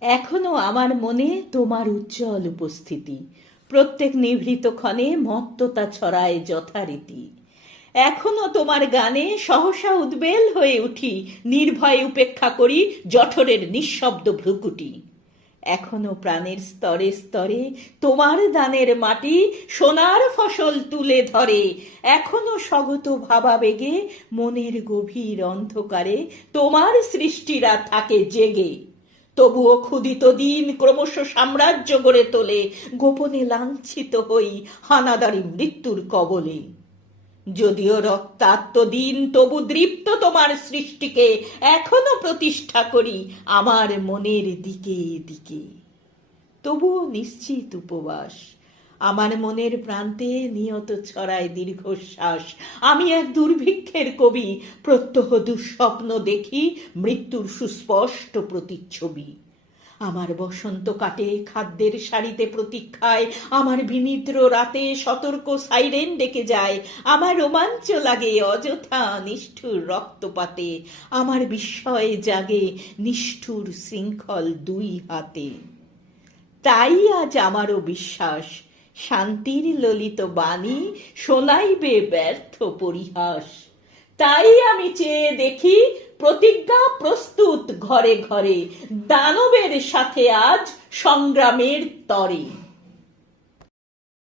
এখনো আমার মনে তোমার উজ্জ্বল উপস্থিতি, প্রত্যেক নিভৃত ক্ষণে মত্ততা ছড়ায় যথারীতি। এখনো তোমার গানে সহসা উদ্বেল হয়ে উঠি, নির্ভয়ে উপেক্ষা করি জঠরের নিঃশব্দ ভ্রুকুটি। এখনো প্রাণের স্তরে স্তরে তোমার দানের মাটি সোনার ফসল তুলে ধরে। এখনো স্বগত ভাবাবেগে মনের গভীর অন্ধকারে তোমার সৃষ্টিরা থাকে জেগে। তবুও ক্ষুধিত দিন ক্রমশ সাম্রাজ্য গড়ে তোলে, গোপনে লাঞ্ছিত হই হানাদারি মৃত্যুর কবলে। যদিও রক্তাক্ত দিন তবু দৃপ্ত তোমার সৃষ্টিকে এখনো প্রতিষ্ঠা করি আমার মনের দিকে দিকে। তবুও নিশ্চিত উপবাস আমার মনের প্রান্তে নিয়ত ছড়ায় দীর্ঘশ্বাস। আমি এক দুর্ভিক্ষের কবি, প্রত্যহ দুঃস্বপ্ন দেখি মৃত্যুর সুস্পষ্ট প্রতিচ্ছবি। আমার বসন্ত কাটে খাদ্যের সারিতে প্রতীক্ষায়, আমার বিনিদ্র রাতে সতর্ক সাইরেন ডেকে যায়। আমার রোমাঞ্চ লাগে অযথা নিষ্ঠুর রক্তপাতে, আমার বিস্ময়ে জাগে নিষ্ঠুর শৃঙ্খল দুই হাতে। তাই আজ আমারও বিশ্বাস শান্তির ললিত বাণী শোনাইবে ব্যর্থ পরিহাস। তাই আমি চেয়ে দেখি প্রতিজ্ঞা প্রস্তুত ঘরে ঘরে, দানবের সাথে আজ সংগ্রামের তরে।